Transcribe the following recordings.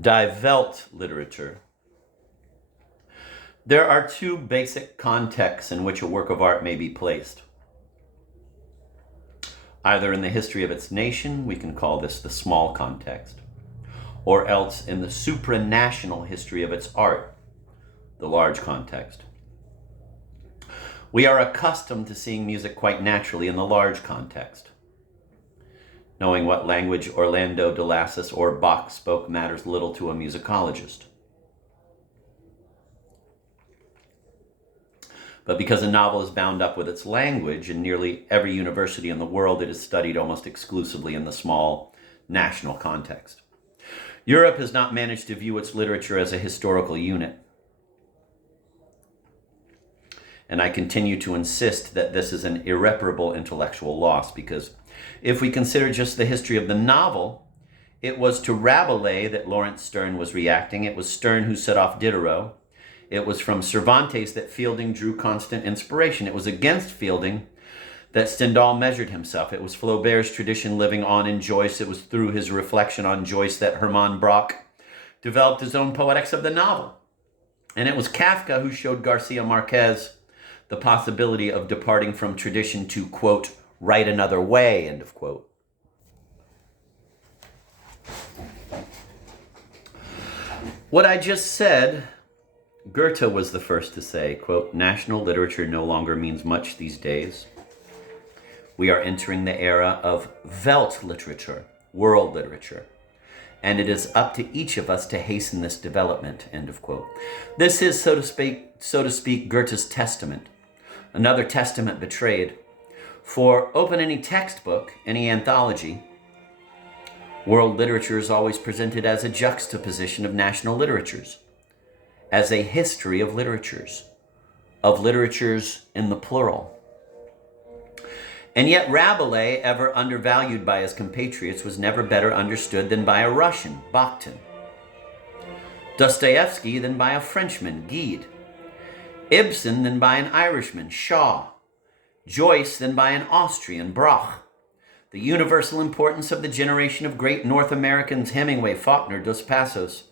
Die Welt literature. There are two basic contexts in which a work of art may be placed. Either in the history of its nation, we can call this the small context, or else in the supranational history of its art, the large context. We are accustomed to seeing music quite naturally in the large context. Knowing what language Orlando de Lassus or Bach spoke matters little to a musicologist. But because a novel is bound up with its language, in nearly every university in the world, it is studied almost exclusively in the small national context. Europe has not managed to view its literature as a historical unit. And I continue to insist that this is an irreparable intellectual loss, because if we consider just the history of the novel, it was to Rabelais that Laurence Sterne was reacting. It was Sterne who set off Diderot. It was from Cervantes that Fielding drew constant inspiration. It was against Fielding that Stendhal measured himself. It was Flaubert's tradition living on in Joyce. It was through his reflection on Joyce that Hermann Brock developed his own poetics of the novel. And it was Kafka who showed Garcia Marquez the possibility of departing from tradition to, quote, write another way, end of quote. What I just said, Goethe was the first to say, quote, national literature no longer means much these days. We are entering the era of Welt literature, world literature, and it is up to each of us to hasten this development, end of quote. This is, so to speak, Goethe's testament, another testament betrayed. For open any textbook, any anthology, world literature is always presented as a juxtaposition of national literatures, as a history of literatures in the plural. And yet Rabelais, ever undervalued by his compatriots, was never better understood than by a Russian, Bakhtin. Dostoevsky than by a Frenchman, Gide. Ibsen than by an Irishman, Shaw. Joyce than by an Austrian, Broch. The universal importance of the generation of great North Americans, Hemingway, Faulkner, Dos Passos,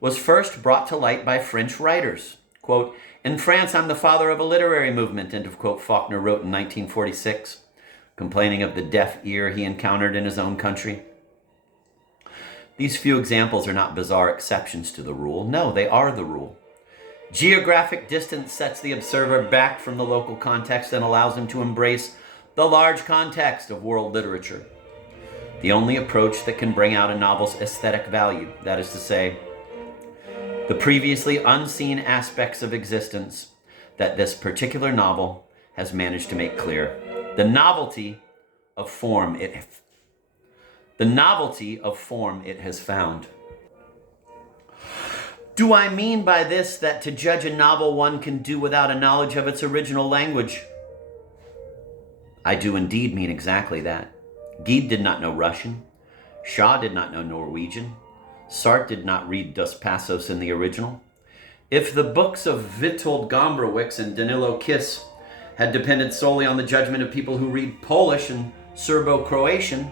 was first brought to light by French writers. Quote, in France, I'm the father of a literary movement, end of quote, Faulkner wrote in 1946, complaining of the deaf ear he encountered in his own country. These few examples are not bizarre exceptions to the rule. No, they are the rule. Geographic distance sets the observer back from the local context and allows him to embrace the large context of world literature. The only approach that can bring out a novel's aesthetic value, that is to say, the previously unseen aspects of existence that this particular novel has managed to make clear. The novelty of form it has found. Do I mean by this that to judge a novel one can do without a knowledge of its original language? I do indeed mean exactly that. Gide did not know Russian. Shaw did not know Norwegian. Sartre did not read Dos Passos in the original. If the books of Witold Gombrowicz and Danilo Kiss had depended solely on the judgment of people who read Polish and Serbo-Croatian,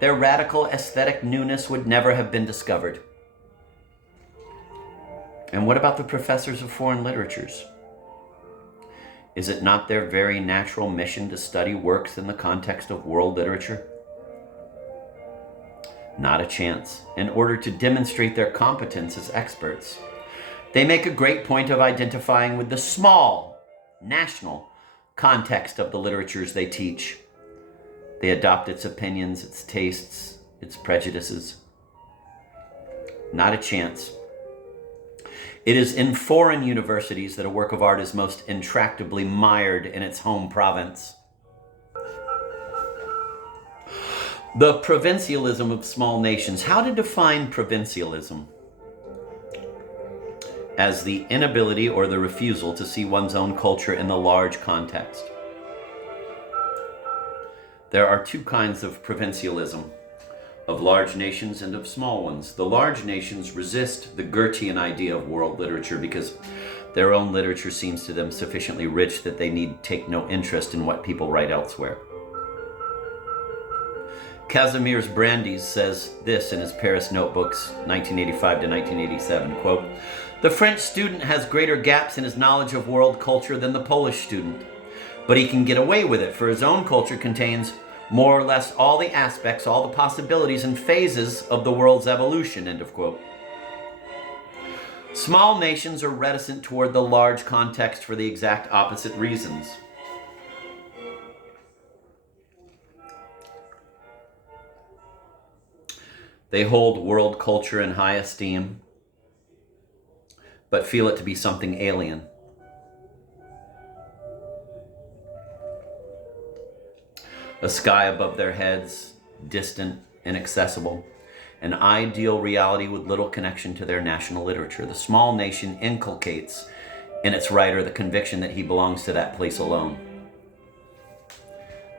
their radical aesthetic newness would never have been discovered. And what about the professors of foreign literatures? Is it not their very natural mission to study works in the context of world literature? Not a chance. In order to demonstrate their competence as experts, they make a great point of identifying with the small, national context of the literatures they teach. They adopt its opinions, its tastes, its prejudices. Not a chance. It is in foreign universities that a work of art is most intractably mired in its home province. The provincialism of small nations. How to define provincialism? As the inability or the refusal to see one's own culture in the large context. There are two kinds of provincialism, of large nations and of small ones. The large nations resist the Goethean idea of world literature because their own literature seems to them sufficiently rich that they need take no interest in what people write elsewhere. Kazimierz Brandes says this in his Paris Notebooks, 1985 to 1987, quote, "The French student has greater gaps in his knowledge of world culture than the Polish student, but he can get away with it, for his own culture contains more or less all the aspects, all the possibilities and phases of the world's evolution," end of quote. Small nations are reticent toward the large context for the exact opposite reasons. They hold world culture in high esteem, but feel it to be something alien. A sky above their heads, distant, inaccessible, an ideal reality with little connection to their national literature. The small nation inculcates in its writer the conviction that he belongs to that place alone,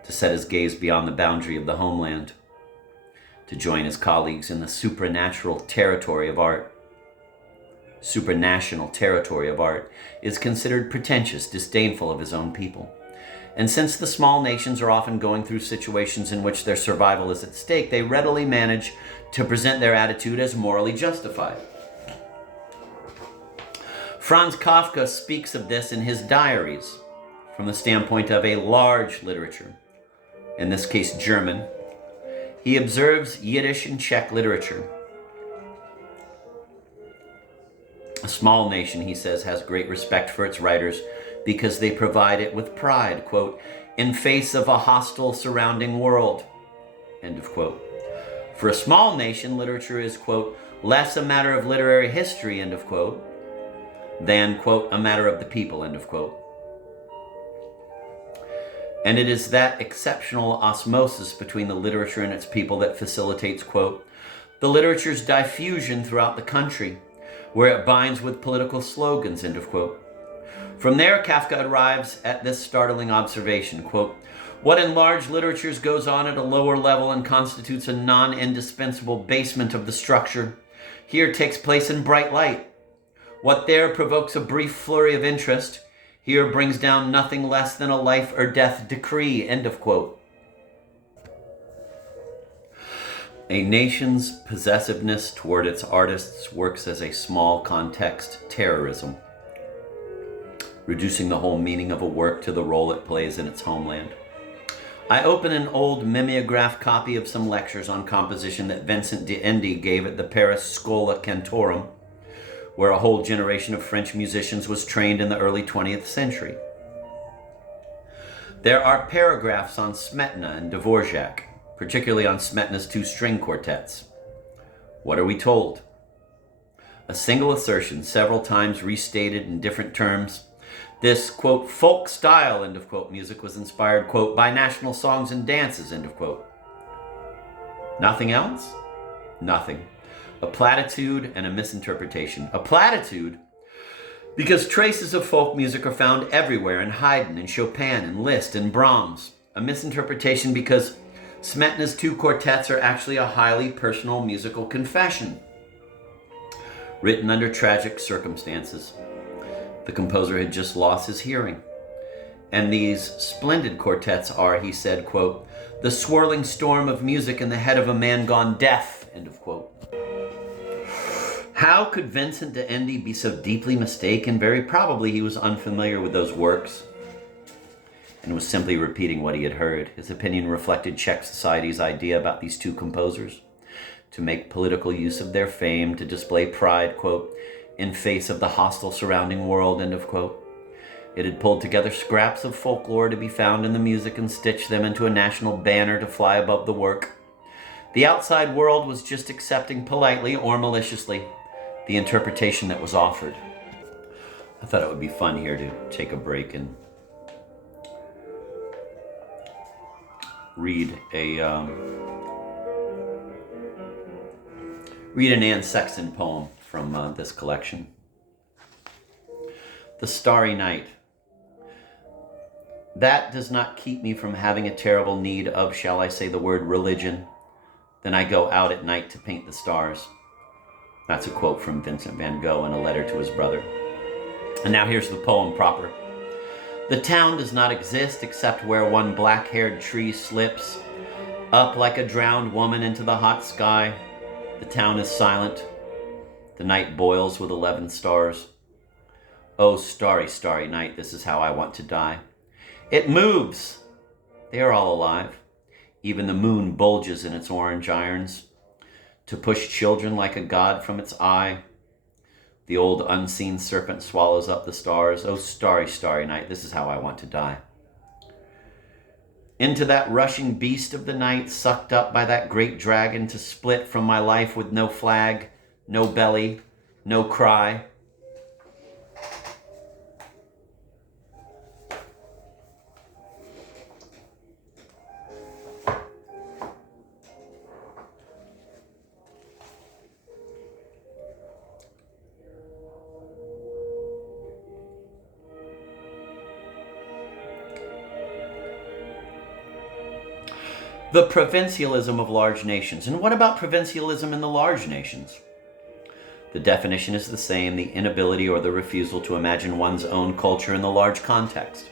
to set his gaze beyond the boundary of the homeland, to join his colleagues in the supranational territory of art. Supranational territory of art is considered pretentious, disdainful of his own people. And since the small nations are often going through situations in which their survival is at stake, they readily manage to present their attitude as morally justified. Franz Kafka speaks of this in his diaries from the standpoint of a large literature, in this case German. He observes Yiddish and Czech literature. A small nation, he says, has great respect for its writers because they provide it with pride, quote, "in face of a hostile surrounding world," end of quote. For a small nation, literature is, quote, "less a matter of literary history," end of quote, than, quote, "a matter of the people," end of quote. And it is that exceptional osmosis between the literature and its people that facilitates, quote, "the literature's diffusion throughout the country, where it binds with political slogans," end of quote. From there, Kafka arrives at this startling observation, quote, "What in large literatures goes on at a lower level and constitutes a non-indispensable basement of the structure, here takes place in bright light. What there provokes a brief flurry of interest, here brings down nothing less than a life or death decree," end of quote. A nation's possessiveness toward its artists works as a small context terrorism, reducing the whole meaning of a work to the role it plays in its homeland. I open an old mimeograph copy of some lectures on composition that Vincent d'Indy gave at the Paris Schola Cantorum, where a whole generation of French musicians was trained in the early 20th century. There are paragraphs on Smetana and Dvorak, particularly on Smetana's two-string quartets. What are we told? A single assertion, several times restated in different terms. This, quote, "folk style," end of quote, music was inspired, quote, "by national songs and dances," end of quote. Nothing else? Nothing. A platitude and a misinterpretation. A platitude because traces of folk music are found everywhere in Haydn and Chopin and Liszt and Brahms. A misinterpretation because Smetana's two quartets are actually a highly personal musical confession, written under tragic circumstances. The composer had just lost his hearing. And these splendid quartets are, he said, quote, "the swirling storm of music in the head of a man gone deaf," end of quote. How could Vincent d'Indy be so deeply mistaken? Very probably he was unfamiliar with those works and was simply repeating what he had heard. His opinion reflected Czech society's idea about these two composers, to make political use of their fame, to display pride, quote, "in face of the hostile surrounding world," end of quote. It had pulled together scraps of folklore to be found in the music and stitched them into a national banner to fly above the work. The outside world was just accepting politely or maliciously the interpretation that was offered. I thought it would be fun here to take a break and read an Anne Sexton poem from this collection. The Starry Night. That does not keep me from having a terrible need of, shall I say the word, religion. Then I go out at night to paint the stars. That's a quote from Vincent van Gogh in a letter to his brother. And now here's the poem proper. The town does not exist except where one black-haired tree slips Up like a drowned woman into the hot sky, the town is silent. The night boils with 11 stars. Oh, starry, starry night, this is how I want to die. It moves. They are all alive. Even the moon bulges in its orange irons to push children like a god from its eye. The old unseen serpent swallows up the stars. Oh, starry, starry night, this is how I want to die. Into that rushing beast of the night, sucked up by that great dragon to split from my life with no flag, no belly, no cry. The provincialism of large nations. And what about provincialism in the large nations? The definition is the same, the inability or the refusal to imagine one's own culture in the large context.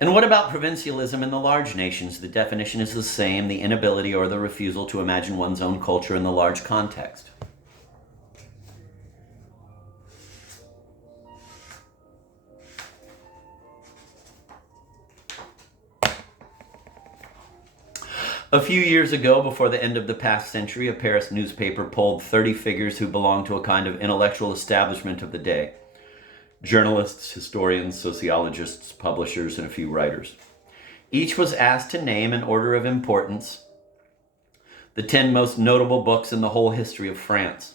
And what about provincialism in the large nations? The definition is the same, the inability or the refusal to imagine one's own culture in the large context. A few years ago, before the end of the past century, a Paris newspaper polled 30 figures who belonged to a kind of intellectual establishment of the day. Journalists, historians, sociologists, publishers, and a few writers. Each was asked to name, in order of importance, the 10 most notable books in the whole history of France.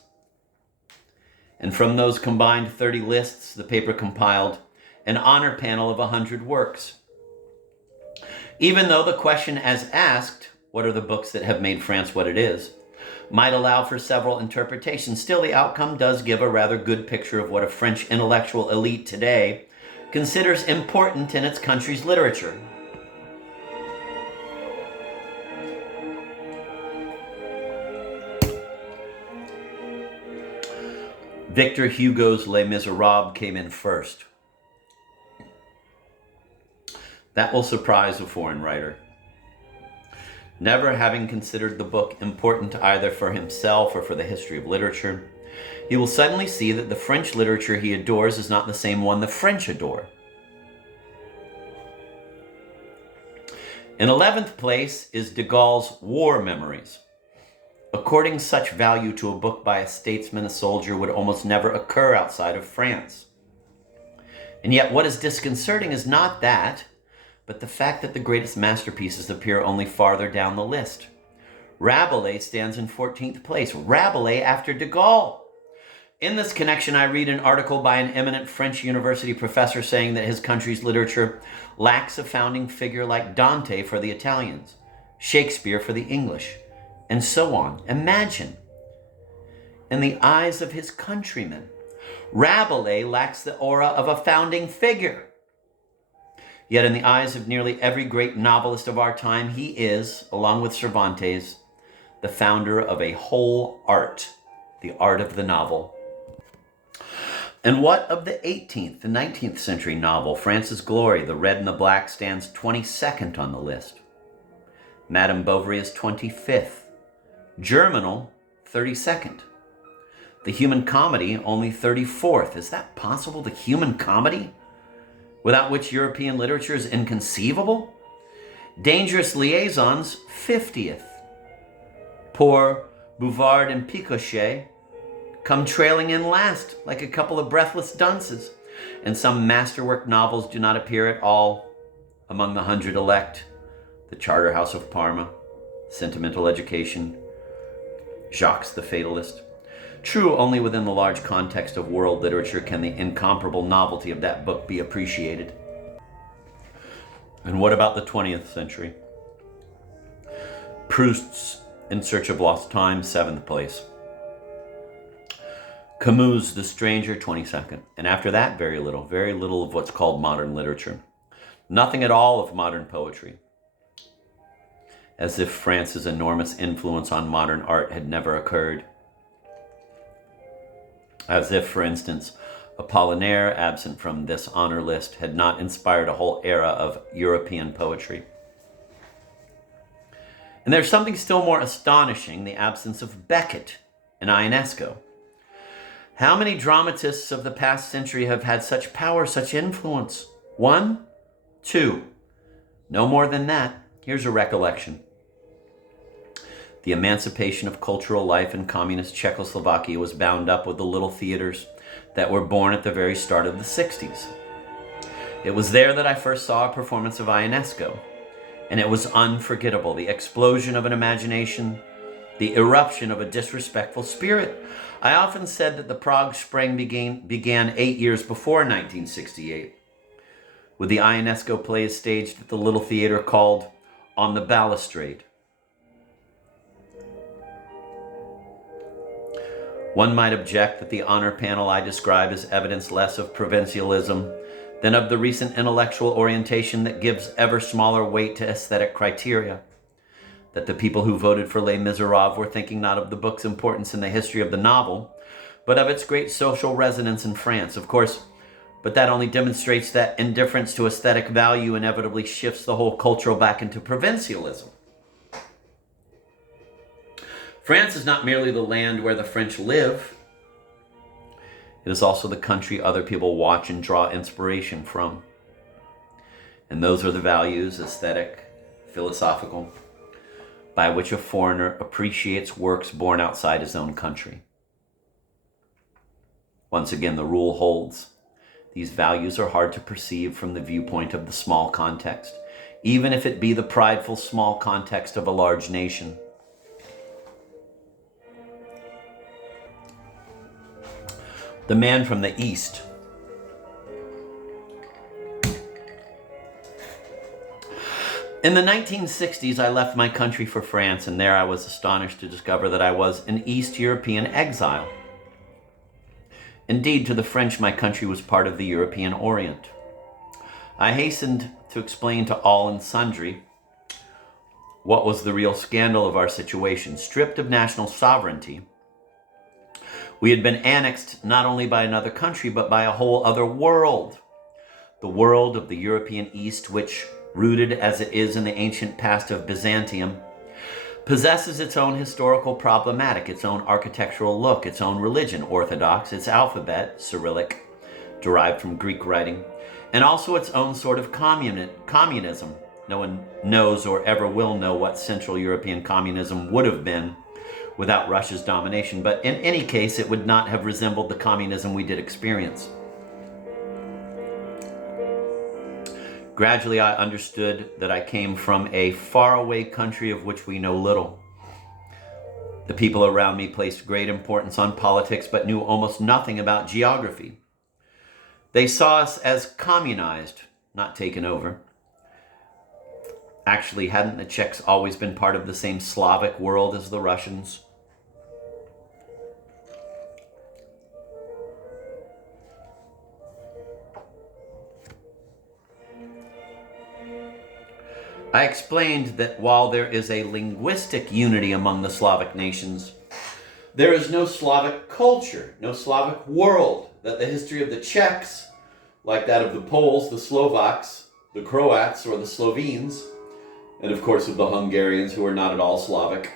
And from those combined 30 lists, the paper compiled an honor panel of 100 works. Even though the question as asked, what are the books that have made France what it is, might allow for several interpretations, still the outcome does give a rather good picture of what a French intellectual elite today considers important in its country's literature. Victor Hugo's Les Miserables came in first. That will surprise a foreign writer. Never having considered the book important either for himself or for the history of literature, he will suddenly see that the French literature he adores is not the same one the French adore. In 11th place is de Gaulle's War Memories. According such value to a book by a statesman, a soldier would almost never occur outside of France. And yet what is disconcerting is not that, but the fact that the greatest masterpieces appear only farther down the list. Rabelais stands in 14th place. Rabelais after de Gaulle. In this connection, I read an article by an eminent French university professor saying that his country's literature lacks a founding figure like Dante for the Italians, Shakespeare for the English, and so on. Imagine. In the eyes of his countrymen, Rabelais lacks the aura of a founding figure. Yet in the eyes of nearly every great novelist of our time, he is, along with Cervantes, the founder of a whole art, the art of the novel. And what of the 18th and 19th century novel, France's Glory, The Red and the Black, stands 22nd on the list. Madame Bovary is 25th. Germinal, 32nd. The Human Comedy, only 34th. Is that possible? The Human Comedy? Without which European literature is inconceivable? Dangerous Liaisons, 50th. Poor Bouvard and Picochet come trailing in last, like a couple of breathless dunces, and some masterwork novels do not appear at all among the 100 elect. The Charterhouse of Parma, Sentimental Education, Jacques the Fatalist. True, only within the large context of world literature can the incomparable novelty of that book be appreciated. And what about the 20th century? Proust's In Search of Lost Time, 7th place. Camus' The Stranger, 22nd. And after that, very little of what's called modern literature. Nothing at all of modern poetry. As if France's enormous influence on modern art had never occurred. As if, for instance, Apollinaire, absent from this honor list, had not inspired a whole era of European poetry. And there's something still more astonishing, the absence of Beckett and Ionesco. How many dramatists of the past century have had such power, such influence? 1? 2? No more than that. Here's a recollection. The emancipation of cultural life in communist Czechoslovakia was bound up with the little theaters that were born at the very start of the 60s. It was there that I first saw a performance of Ionesco, and it was unforgettable. The explosion of an imagination, the eruption of a disrespectful spirit. I often said that the Prague Spring began 8 years before 1968, with the Ionesco plays staged at the little theater called On the Balustrade. One might object that the honor panel I describe is evidence less of provincialism than of the recent intellectual orientation that gives ever smaller weight to aesthetic criteria. That the people who voted for Les Miserables were thinking not of the book's importance in the history of the novel, but of its great social resonance in France, of course. But that only demonstrates that indifference to aesthetic value inevitably shifts the whole cultural back into provincialism. France is not merely the land where the French live. It is also the country other people watch and draw inspiration from. And those are the values, aesthetic, philosophical, by which a foreigner appreciates works born outside his own country. Once again, the rule holds. These values are hard to perceive from the viewpoint of the small context, even if it be the prideful small context of a large nation. The man from the East. In the 1960s, I left my country for France, and there I was astonished to discover that I was an East European exile. Indeed, to the French, my country was part of the European Orient. I hastened to explain to all and sundry what was the real scandal of our situation. Stripped of national sovereignty, we had been annexed not only by another country, but by a whole other world. The world of the European East, which, rooted as it is in the ancient past of Byzantium, possesses its own historical problematic, its own architectural look, its own religion, Orthodox, its alphabet, Cyrillic, derived from Greek writing, and also its own sort of communism. No one knows or ever will know what Central European communism would have been without Russia's domination, but in any case, it would not have resembled the communism we did experience. Gradually, I understood that I came from a faraway country of which we know little. The people around me placed great importance on politics, but knew almost nothing about geography. They saw us as communized, not taken over. Actually, hadn't the Czechs always been part of the same Slavic world as the Russians? I explained that while there is a linguistic unity among the Slavic nations, there is no Slavic culture, no Slavic world, that the history of the Czechs, like that of the Poles, the Slovaks, the Croats, or the Slovenes, and of course of the Hungarians, who are not at all Slavic,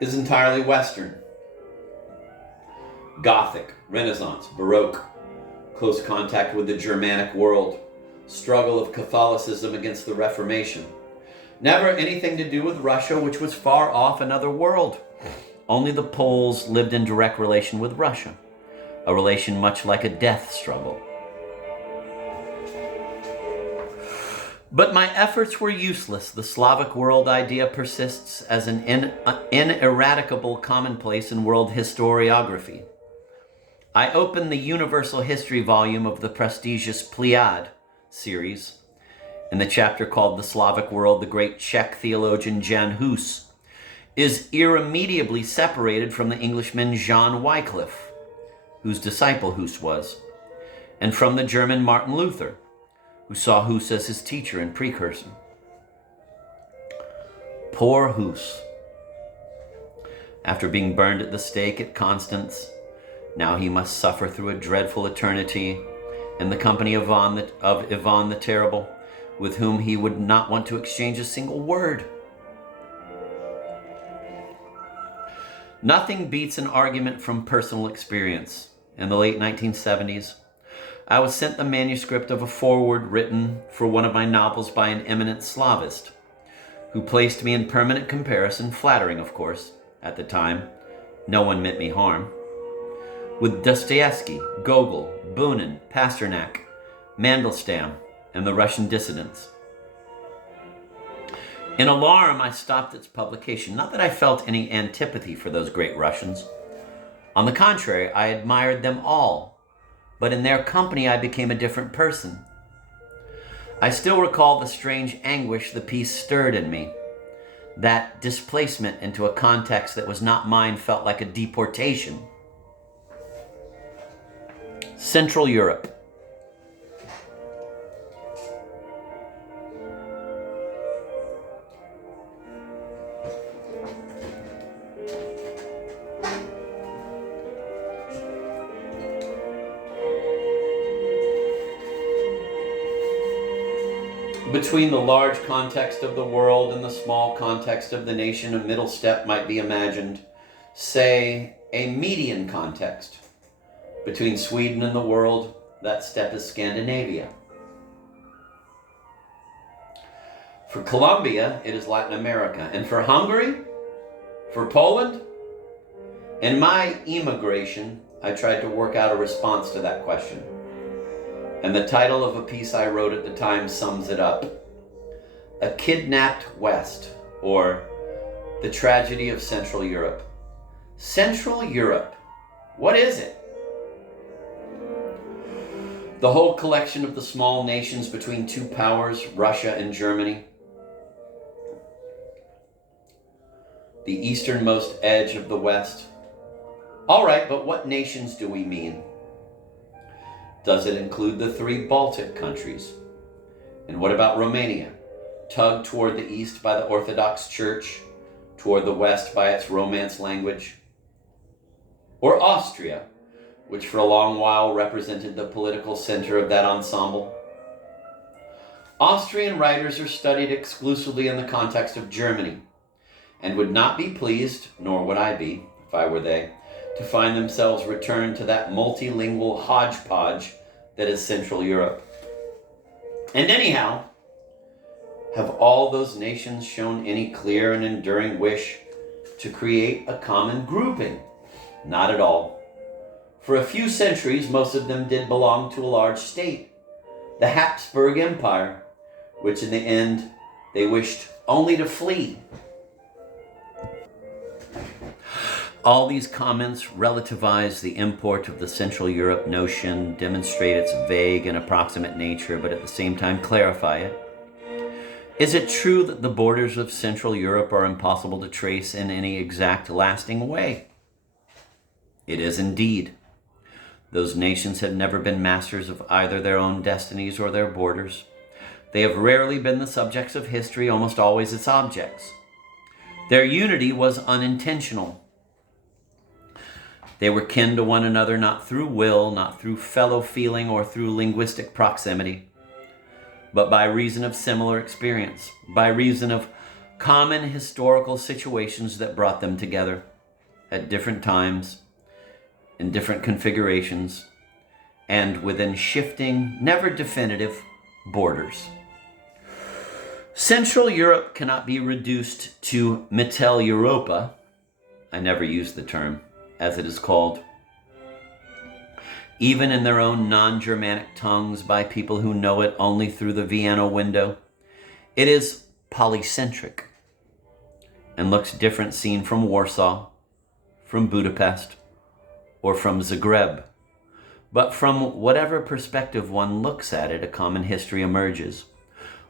is entirely Western. Gothic, Renaissance, Baroque, close contact with the Germanic world, struggle of Catholicism against the Reformation. Never anything to do with Russia, which was far off another world. Only the Poles lived in direct relation with Russia, a relation much like a death struggle. But my efforts were useless. The Slavic world idea persists as an ineradicable commonplace in world historiography. I opened the Universal History volume of the prestigious Pleiad series. In the chapter called The Slavic World, the great Czech theologian Jan Hus is irremediably separated from the Englishman John Wycliffe, whose disciple Hus was, and from the German Martin Luther, who saw Hus as his teacher and precursor. Poor Hus. After being burned at the stake at Constance, now he must suffer through a dreadful eternity in the company of Ivan the Terrible, with whom he would not want to exchange a single word. Nothing beats an argument from personal experience. In the late 1970s, I was sent the manuscript of a foreword written for one of my novels by an eminent Slavist, who placed me in permanent comparison, flattering of course, at the time, no one meant me harm, with Dostoevsky, Gogol, Bunin, Pasternak, Mandelstam, and the Russian dissidents. In alarm, I stopped its publication. Not that I felt any antipathy for those great Russians. On the contrary, I admired them all, but in their company I became a different person. I still recall the strange anguish the piece stirred in me. That displacement into a context that was not mine felt like a deportation. Central Europe. Between the large context of the world and the small context of the nation, a middle step might be imagined, say, a median context. Between Sweden and the world, that step is Scandinavia. For Colombia, it is Latin America. And for Hungary, for Poland, in my emigration, I tried to work out a response to that question. And the title of a piece I wrote at the time sums it up. A Kidnapped West, or The Tragedy of Central Europe. Central Europe, what is it? The whole collection of the small nations between two powers, Russia and Germany. The easternmost edge of the West. All right, but what nations do we mean? Does it include the 3 Baltic countries? And what about Romania, tugged toward the east by the Orthodox Church, toward the west by its Romance language? Or Austria, which for a long while represented the political center of that ensemble? Austrian writers are studied exclusively in the context of Germany, and would not be pleased, nor would I be, if I were they, to find themselves returned to that multilingual hodgepodge that is Central Europe. And anyhow, have all those nations shown any clear and enduring wish to create a common grouping? Not at all. For a few centuries, most of them did belong to a large state, the Habsburg Empire, which in the end they wished only to flee. All these comments relativize the import of the Central Europe notion, demonstrate its vague and approximate nature, but at the same time clarify it. Is it true that the borders of Central Europe are impossible to trace in any exact, lasting way? It is indeed. Those nations have never been masters of either their own destinies or their borders. They have rarely been the subjects of history, almost always its objects. Their unity was unintentional. They were kin to one another not through will, not through fellow feeling, or through linguistic proximity, but by reason of similar experience, by reason of common historical situations that brought them together at different times, in different configurations, and within shifting, never definitive borders. Central Europe cannot be reduced to Mittel Europa. I never use the term, as it is called, even in their own non-Germanic tongues by people who know it only through the Vienna window. It is polycentric and looks different seen from Warsaw, from Budapest, or from Zagreb. But from whatever perspective one looks at it, a common history emerges.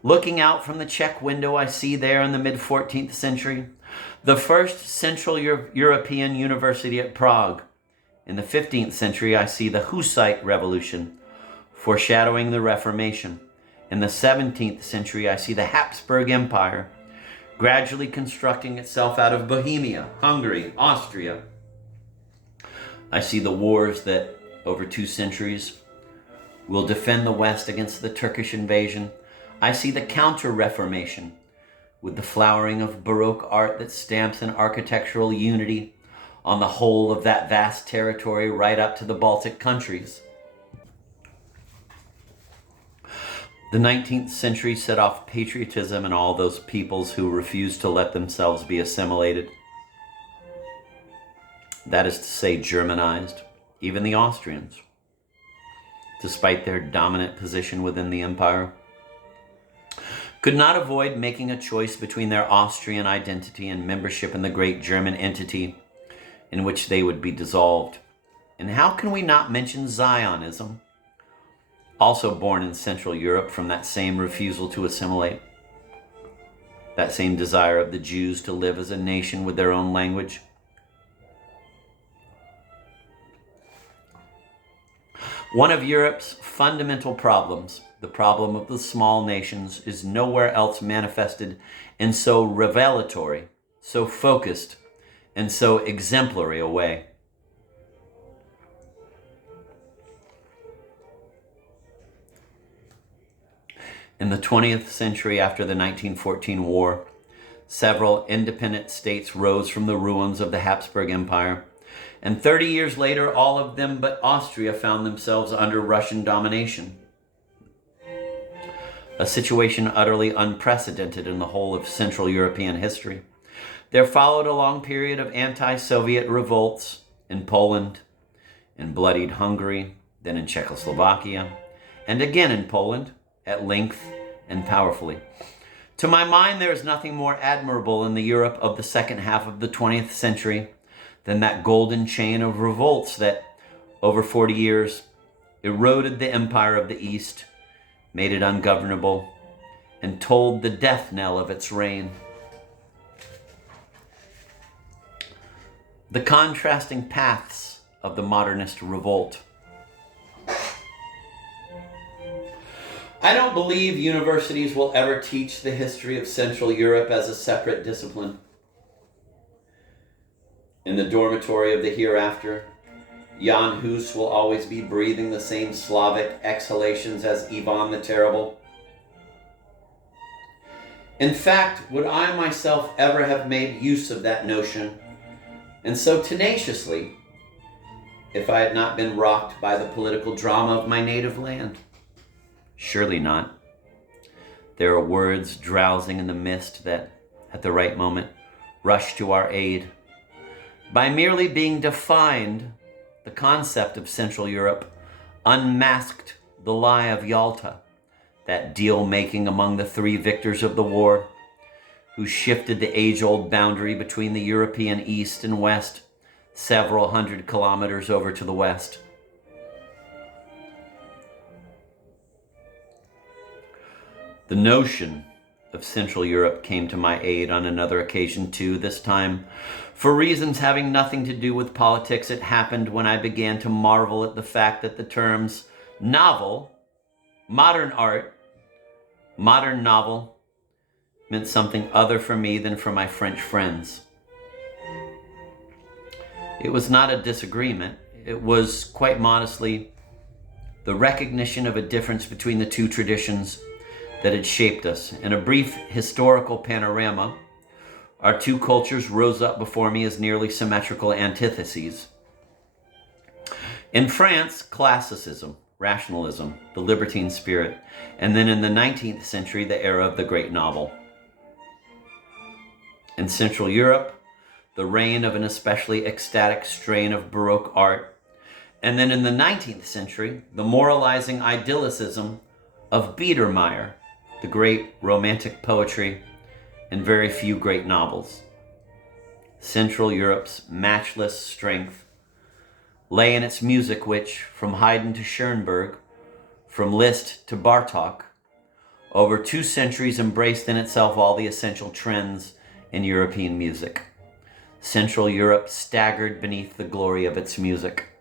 Looking out from the Czech window I see there in the mid-14th century, The first Central European university at Prague. In the 15th century, I see the Hussite Revolution, foreshadowing the Reformation. In the 17th century, I see the Habsburg Empire, gradually constructing itself out of Bohemia, Hungary, Austria. I see the wars that, over 2 centuries, will defend the West against the Turkish invasion. I see the Counter-Reformation, with the flowering of Baroque art that stamps an architectural unity on the whole of that vast territory right up to the Baltic countries. The 19th century set off patriotism in all those peoples who refused to let themselves be assimilated. That is to say, Germanized, even the Austrians, despite their dominant position within the empire, could not avoid making a choice between their Austrian identity and membership in the great German entity in which they would be dissolved. And how can we not mention Zionism, also born in Central Europe from that same refusal to assimilate, that same desire of the Jews to live as a nation with their own language? One of Europe's fundamental problems, the problem of the small nations, is nowhere else manifested in so revelatory, so focused, and so exemplary a way. In the 20th century, after the 1914 war, several independent states rose from the ruins of the Habsburg Empire, and 30 years later, all of them but Austria found themselves under Russian domination. A situation utterly unprecedented in the whole of Central European history. There followed a long period of anti-Soviet revolts in Poland, in bloodied Hungary, then in Czechoslovakia, and again in Poland, at length and powerfully. To my mind, there is nothing more admirable in the Europe of the second half of the 20th century than that golden chain of revolts that, over 40 years, eroded the empire of the East, made it ungovernable, and tolled the death knell of its reign. The contrasting paths of the modernist revolt. I don't believe universities will ever teach the history of Central Europe as a separate discipline. In the dormitory of the hereafter, Jan Hus will always be breathing the same Slavic exhalations as Ivan the Terrible. In fact, would I myself ever have made use of that notion, and so tenaciously, if I had not been rocked by the political drama of my native land? Surely not. There are words drowsing in the mist that, at the right moment, rush to our aid. By merely being defined, the concept of Central Europe unmasked the lie of Yalta, that deal-making among the 3 victors of the war, who shifted the age-old boundary between the European East and West several hundred kilometers over to the west. The notion of Central Europe came to my aid on another occasion too, this time for reasons having nothing to do with politics. It happened when I began to marvel at the fact that the terms novel, modern art, modern novel, meant something other for me than for my French friends. It was not a disagreement. It was, quite modestly, the recognition of a difference between the 2 traditions that had shaped us. In a brief historical panorama, our 2 cultures rose up before me as nearly symmetrical antitheses. In France, classicism, rationalism, the libertine spirit, and then in the 19th century, the era of the great novel. In Central Europe, the reign of an especially ecstatic strain of Baroque art, and then in the 19th century, the moralizing idyllicism of Biedermeier, the great romantic poetry, and very few great novels. Central Europe's matchless strength lay in its music which, from Haydn to Schoenberg, from Liszt to Bartók, over 2 centuries embraced in itself all the essential trends in European music. Central Europe staggered beneath the glory of its music.